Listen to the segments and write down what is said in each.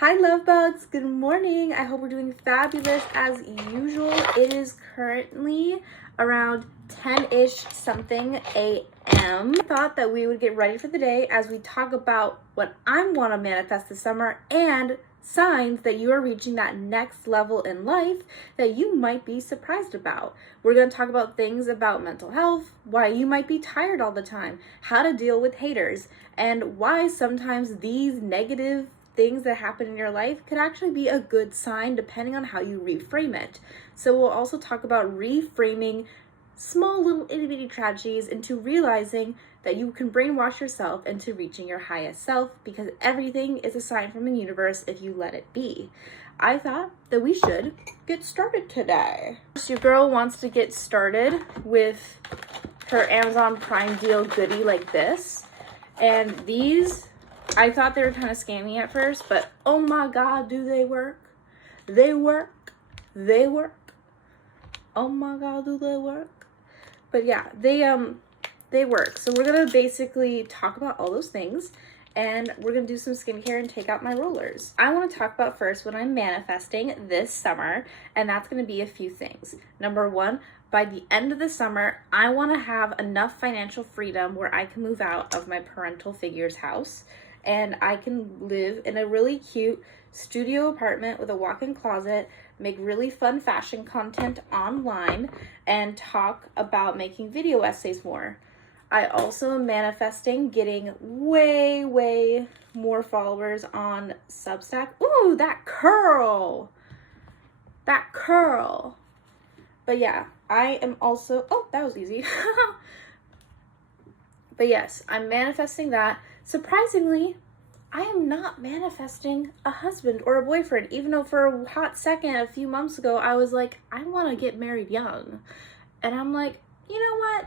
Hi love bugs, good morning. I hope we're doing fabulous as usual. It is currently around 10-ish something a.m. I thought that we would get ready for the day as we talk about what I want to manifest this summer and signs that you are reaching that next level in life that you might be surprised about. We're going to talk about things about mental health, why you might be tired all the time, how to deal with haters, and why sometimes these negative things that happen in your life could actually be a good sign depending on how you reframe it. So we'll also talk about reframing small little itty bitty tragedies into realizing that you can brainwash yourself into reaching your highest self, because everything is a sign from the universe if you let it be. I thought that we should get started today. First, your girl wants to get started with her Amazon Prime deal goodie like this. And these, I thought they were kind of scammy at first, but oh my God, do they work? They work. They work. Oh my God, do they work? But yeah, they work. So we're gonna basically talk about all those things, and we're gonna do some skincare and take out my rollers. I want to talk about first what I'm manifesting this summer, and that's gonna be a few things. Number one, by the end of the summer, I want to have enough financial freedom where I can move out of my parental figure's house and I can live in a really cute studio apartment with a walk-in closet, make really fun fashion content online, and talk about making video essays more. I also am manifesting getting way more followers on Substack. Ooh, that curl. That curl. But yeah, I am also, oh, that was easy. But yes, I'm manifesting that. Surprisingly, I am not manifesting a husband or a boyfriend, even though for a hot second, a few months ago, I was like, I want to get married young. And I'm like, you know what?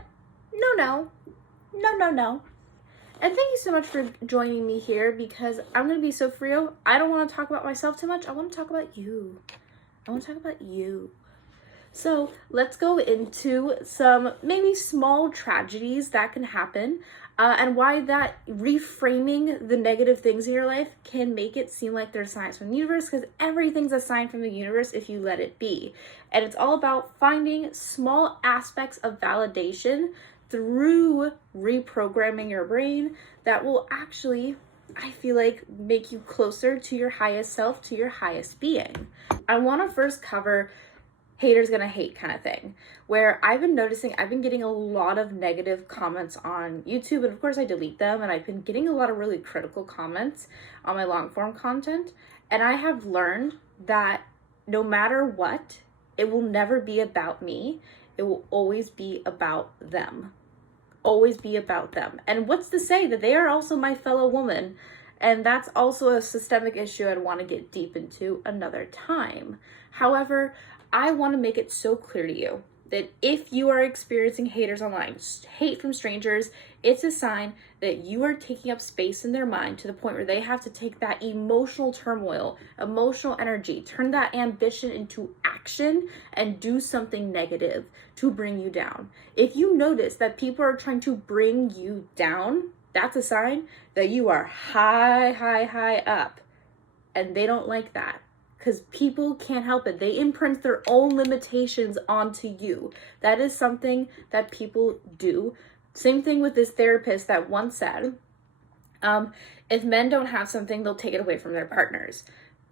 No. And thank you so much for joining me here, because I'm going to be so free. I don't want to talk about myself too much. I want to talk about you. So let's go into some maybe small tragedies that can happen, and why that reframing the negative things in your life can make it seem like they're signs from the universe, because everything's a sign from the universe if you let it be. And it's all about finding small aspects of validation through reprogramming your brain that will actually, I feel like, make you closer to your highest self, to your highest being. I want to first cover haters gonna hate kind of thing, where I've been noticing I've been getting a lot of negative comments on YouTube, and of course I delete them, and I've been getting a lot of really critical comments on my long form content, and I have learned that no matter what, it will never be about me. It will always be about them. Always be about them. And what's to say that they are also my fellow woman? And that's also a systemic issue I'd want to get deep into another time. However, I want to make it so clear to you that if you are experiencing haters online, hate from strangers, it's a sign that you are taking up space in their mind to the point where they have to take that emotional turmoil, emotional energy, turn that ambition into action and do something negative to bring you down. If you notice that people are trying to bring you down, that's a sign that you are high up, and they don't like that. Because people can't help it. They imprint their own limitations onto you. That is something that people do. Same thing with this therapist that once said, if men don't have something, they'll take it away from their partners.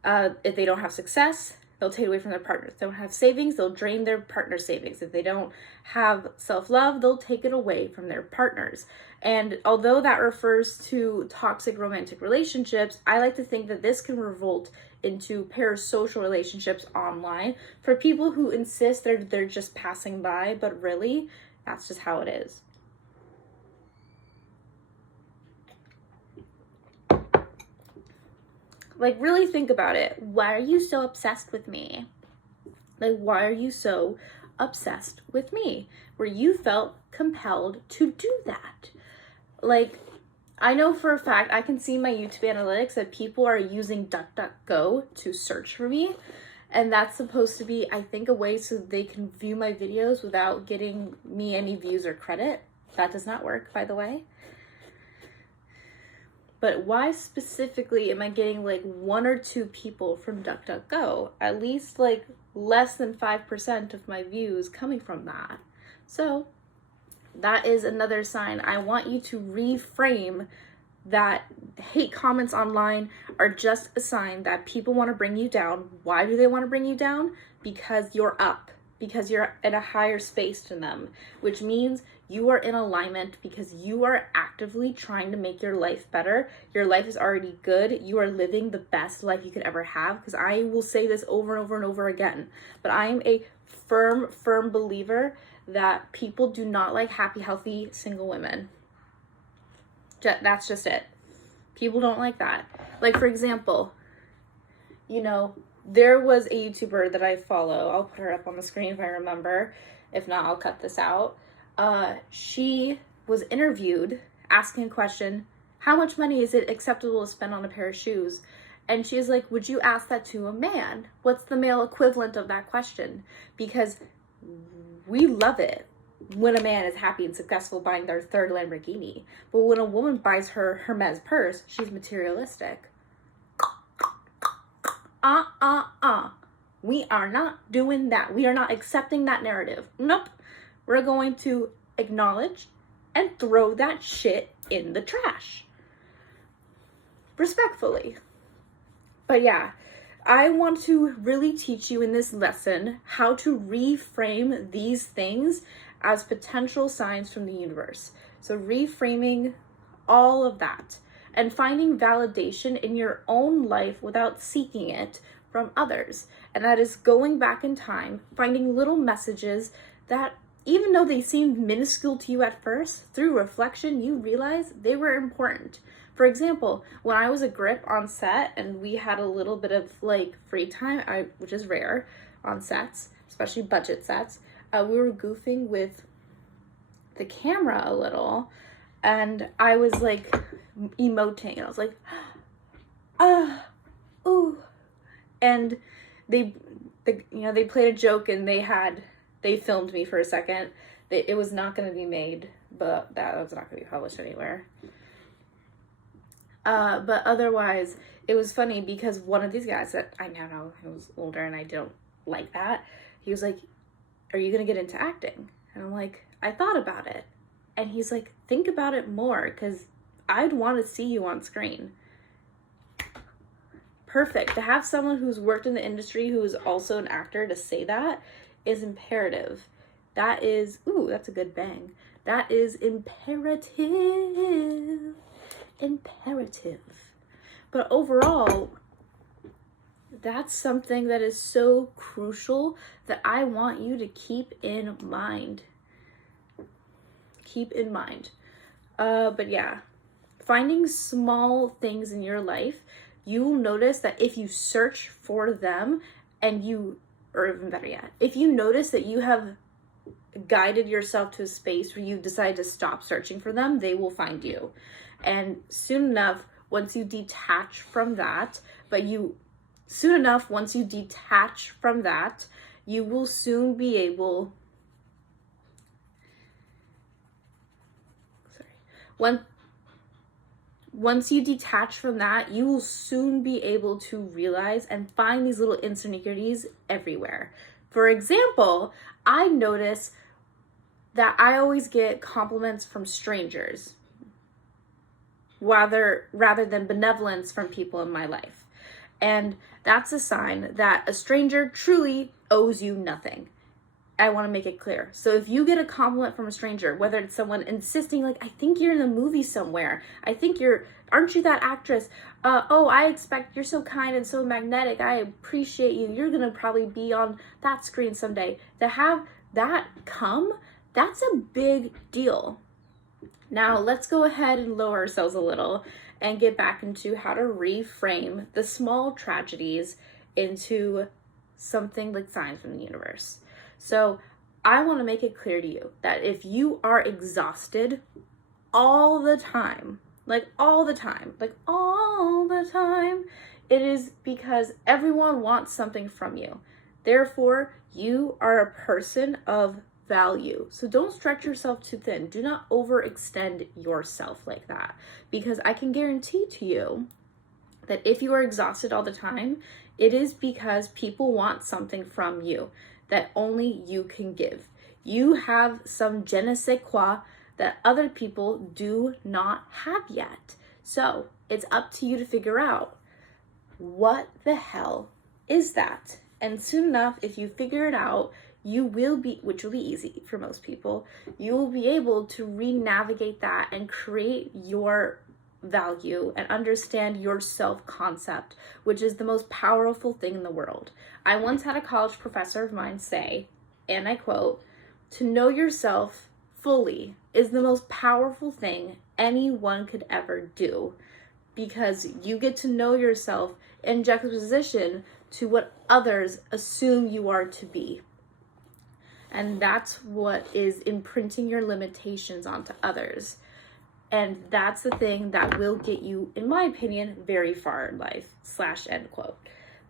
If they don't have success, they'll take it away from their partners. If they don't have savings, they'll drain their partner's savings. If they don't have self-love, they'll take it away from their partners. And although that refers to toxic romantic relationships, I like to think that this can revolt into parasocial relationships online for people who insist they're just passing by, but really, that's just how it is. Like, really think about it. Why are you so obsessed with me? Like, why are you so obsessed with me? Where you felt compelled to do that? Like, I know for a fact, I can see in my YouTube analytics that people are using DuckDuckGo to search for me. And that's supposed to be, I think, a way so they can view my videos without getting me any views or credit. That does not work, by the way. But why specifically am I getting like 1 or 2 people from DuckDuckGo? At least like less than 5% of my views coming from that. So that is another sign. I want you to reframe that hate comments online are just a sign that people want to bring you down. Why do they want to bring you down? Because you're up, because you're at a higher space than them, which means you are in alignment because you are actively trying to make your life better. Your life is already good. You are living the best life you could ever have, because I will say this over and over and over again, but I am a firm believer that people do not like happy, healthy, single women. That's just it. People don't like that. Like, for example, you know, there was a YouTuber that I follow. I'll put her up on the screen if I remember. If not, I'll cut this out. She was interviewed asking a question, how much money is it acceptable to spend on a pair of shoes? And she's like, would you ask that to a man? What's the male equivalent of that question? Because we love it when a man is happy and successful buying their third Lamborghini. But when a woman buys her Hermes purse, she's materialistic. We are not doing that. We are not accepting that narrative. Nope. We're going to acknowledge and throw that shit in the trash. Respectfully. But yeah, I want to really teach you in this lesson how to reframe these things as potential signs from the universe. So reframing all of that and finding validation in your own life without seeking it from others. And that is going back in time, finding little messages that, even though they seemed minuscule to you at first, through reflection, you realize they were important. For example, when I was a grip on set and we had a little bit of like free time, which is rare on sets, especially budget sets, we were goofing with the camera a little, and I was like emoting, and I was like, ooh, and they played a joke, and they filmed me for a second. It was not going to be made, but that was not going to be published anywhere. But otherwise, it was funny because one of these guys that I now know, he was older and I don't like that, he was like, are you going to get into acting? And I'm like, I thought about it. And he's like, think about it more, because I'd want to see you on screen. Perfect. To have someone who's worked in the industry who is also an actor to say that is imperative. That is, ooh, that's a good bang. That is imperative. But overall, that's something that is so crucial that I want you to keep in mind. But yeah, finding small things in your life, you will notice that if you search for them and or even better yet, if you notice that you have guided yourself to a space where you decide to stop searching for them, they will find you. And soon enough, once you detach from that, you will soon be able, once you detach from that, you will soon be able to realize and find these little insecurities everywhere. For example, I notice that I always get compliments from strangers rather than benevolence from people in my life. And that's a sign that a stranger truly owes you nothing. I want to make it clear. So if you get a compliment from a stranger, whether it's someone insisting, like, I think you're in a movie somewhere. Aren't you that actress? I expect you're so kind and so magnetic. I appreciate you. You're going to probably be on that screen someday. To have that come, that's a big deal. Now let's go ahead and lower ourselves a little and get back into how to reframe the small tragedies into something like signs from the universe. So I want to make it clear to you that if you are exhausted all the time, it is because everyone wants something from you. Therefore, you are a person of value. So don't stretch yourself too thin. Do not overextend yourself like that, because I can guarantee to you that if you are exhausted all the time, it is because people want something from you that only you can give. You have some je ne sais quoi that other people do not have yet. So it's up to you to figure out, what the hell is that? And soon enough, if you figure it out, you will be, which will be easy for most people, you will be able to re-navigate that and create your value and understand your self-concept, which is the most powerful thing in the world. I once had a college professor of mine say, and I quote, "To know yourself fully is the most powerful thing anyone could ever do, because you get to know yourself in juxtaposition to what others assume you are to be." And that's what is imprinting your limitations onto others. And that's the thing that will get you, in my opinion, very far in life, / end quote.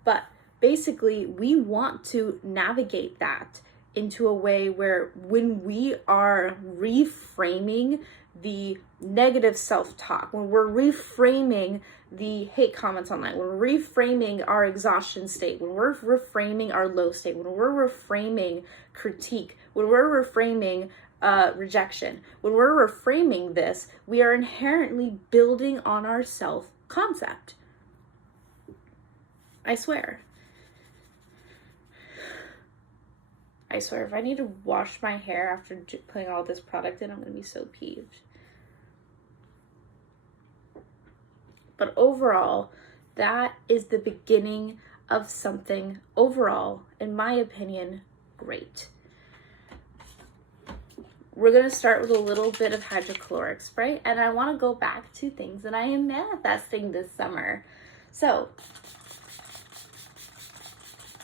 But basically, we want to navigate that into a way where when we are reframing the negative self-talk, when we're reframing the hate comments online, when we're reframing our exhaustion state, when we're reframing our low state, when we're reframing critique, when we're reframing rejection, when we're reframing this, we are inherently building on our self-concept. I swear, if I need to wash my hair after putting all this product in, I'm going to be so peeved. But overall, that is the beginning of something overall, in my opinion, great. We're going to start with a little bit of hydrochloric spray, and I want to go back to things that I am manifesting this summer. So,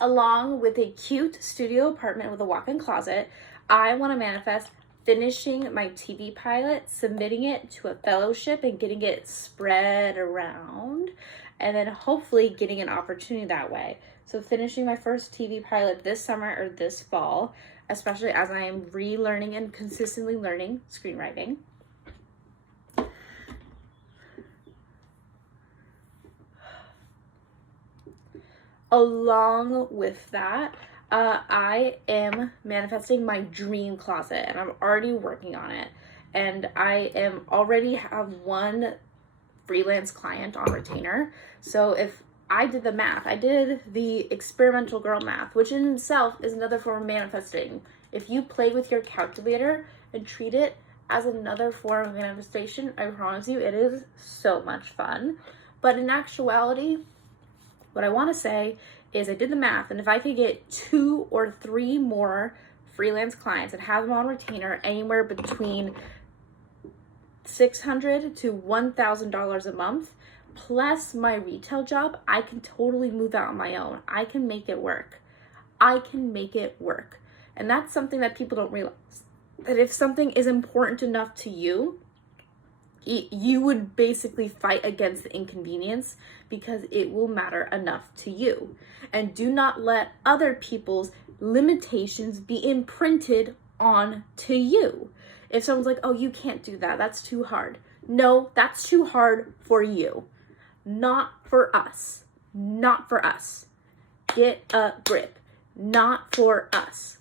along with a cute studio apartment with a walk-in closet, I want to manifest finishing my TV pilot, submitting it to a fellowship and getting it spread around, and then hopefully getting an opportunity that way. So finishing my first TV pilot this summer or this fall, especially as I am relearning and consistently learning screenwriting. Along with that, I am manifesting my dream closet, and I'm already working on it. And I am already have one freelance client on retainer. So if I did the math, I did the experimental girl math, which in itself is another form of manifesting. If you play with your calculator and treat it as another form of manifestation, I promise you it is so much fun. But in actuality, what I want to say is I did the math, and if I could get 2 or 3 more freelance clients and have them on retainer anywhere between $600 to $1,000 a month, plus my retail job, I can totally move out on my own. I can make it work. And that's something that people don't realize. That if something is important enough to you, you would basically fight against the inconvenience because it will matter enough to you. And do not let other people's limitations be imprinted on to you. If someone's like, "Oh, you can't do that, that's too hard." No, that's too hard for you. Not for us. Get a grip. Not for us.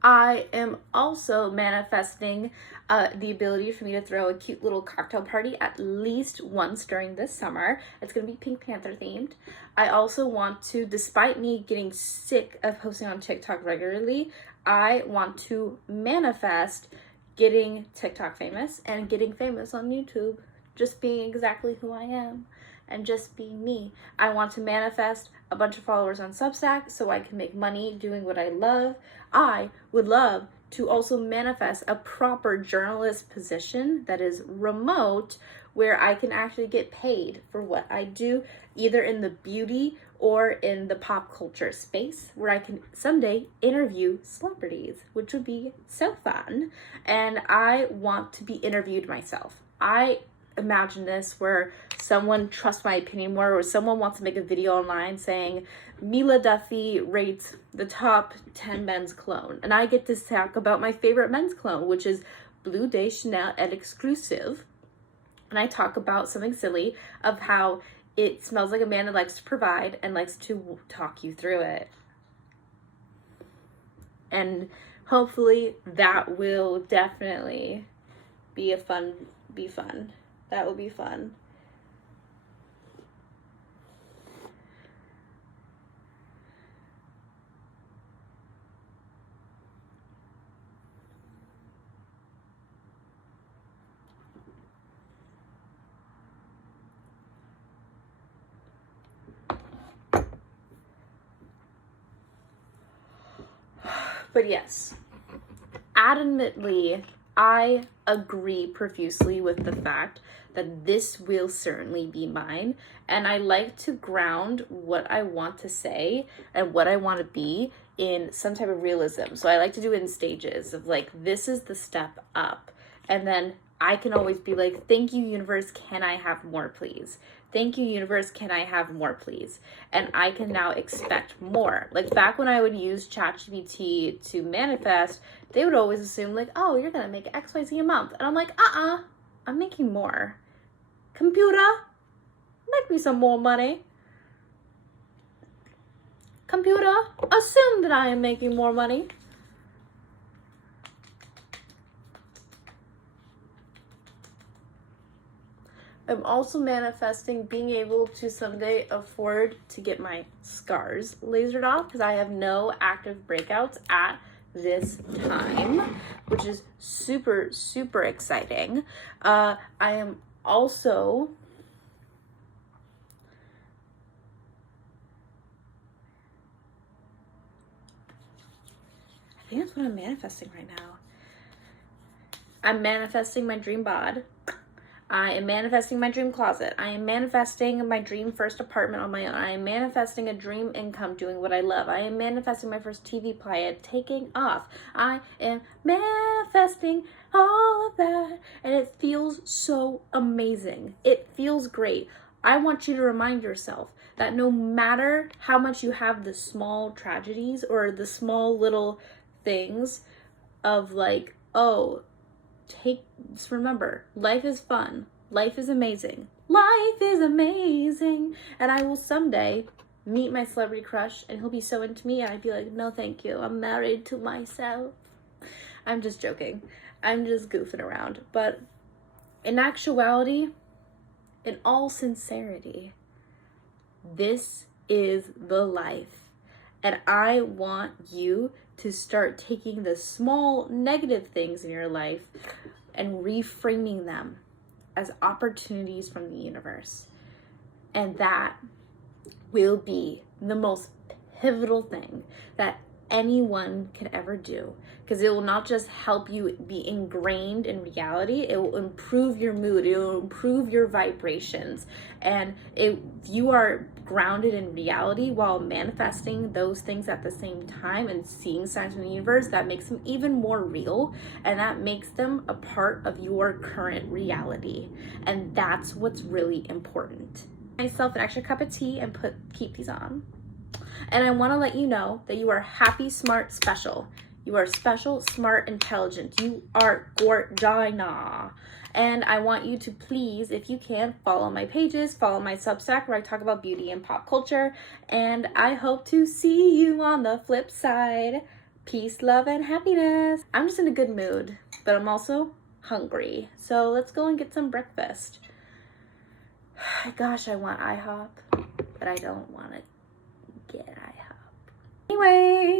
I am also manifesting the ability for me to throw a cute little cocktail party at least once during this summer. It's going to be Pink Panther themed. I also want to, despite me getting sick of posting on TikTok regularly, I want to manifest getting TikTok famous and getting famous on YouTube. Just being exactly who I am and just being me. I want to manifest a bunch of followers on Substack so I can make money doing what I love. I would love to also manifest a proper journalist position that is remote, where I can actually get paid for what I do, either in the beauty or in the pop culture space, where I can someday interview celebrities, which would be so fun. And I want to be interviewed myself. I imagine this, where someone trusts my opinion more, or someone wants to make a video online saying Mila Duffy rates the top 10 men's cologne, and I get to talk about my favorite men's cologne, which is Bleu de Chanel et Exclusive, and I talk about something silly of how it smells like a man that likes to provide and likes to talk you through it. And hopefully that will definitely be fun. That will be fun. But yes, adamantly, I agree profusely with the fact that this will certainly be mine, and I like to ground what I want to say and what I want to be in some type of realism. So I like to do it in stages of like, this is the step up, and then I can always be like, thank you, universe, can I have more, please? Thank you, universe, can I have more, please? And I can now expect more. Like back when I would use ChatGPT to manifest, they would always assume like, oh, you're gonna make XYZ a month. And I'm like, I'm making more. Computer, make me some more money. Computer, assume that I am making more money. I'm also manifesting being able to someday afford to get my scars lasered off, because I have no active breakouts at this time, which is super, super exciting. I am also I think that's what I'm manifesting right now. I'm manifesting my dream bod. I am manifesting my dream closet. I am manifesting my dream first apartment on my own. I am manifesting a dream income doing what I love. I am manifesting my first TV pilot taking off. I am manifesting all of that, and it feels so amazing. It feels great. I want you to remind yourself that no matter how much you have the small tragedies or the small little things of like, oh, just remember, life is fun. Life is amazing. Life is amazing. And I will someday meet my celebrity crush and he'll be so into me and I'd be like, no, thank you. I'm married to myself. I'm just joking. I'm just goofing around. But in actuality, in all sincerity, this is the life. And I want you to start taking the small negative things in your life and reframing them as opportunities from the universe. And that will be the most pivotal thing that anyone can ever do, because it will not just help you be ingrained in reality, it will improve your mood, it will improve your vibrations. And if you are grounded in reality while manifesting those things at the same time and seeing signs from the universe, that makes them even more real, and that makes them a part of your current reality. And that's what's really important. Myself an extra cup of tea and keep these on. And I want to let you know that you are happy, smart, special. You are special, smart, intelligent. You are gorgina. And I want you to please, if you can, follow my pages, follow my Substack where I talk about beauty and pop culture. And I hope to see you on the flip side. Peace, love, and happiness. I'm just in a good mood, but I'm also hungry. So let's go and get some breakfast. Gosh, I want IHOP, but I don't want to get IHOP. Anyway.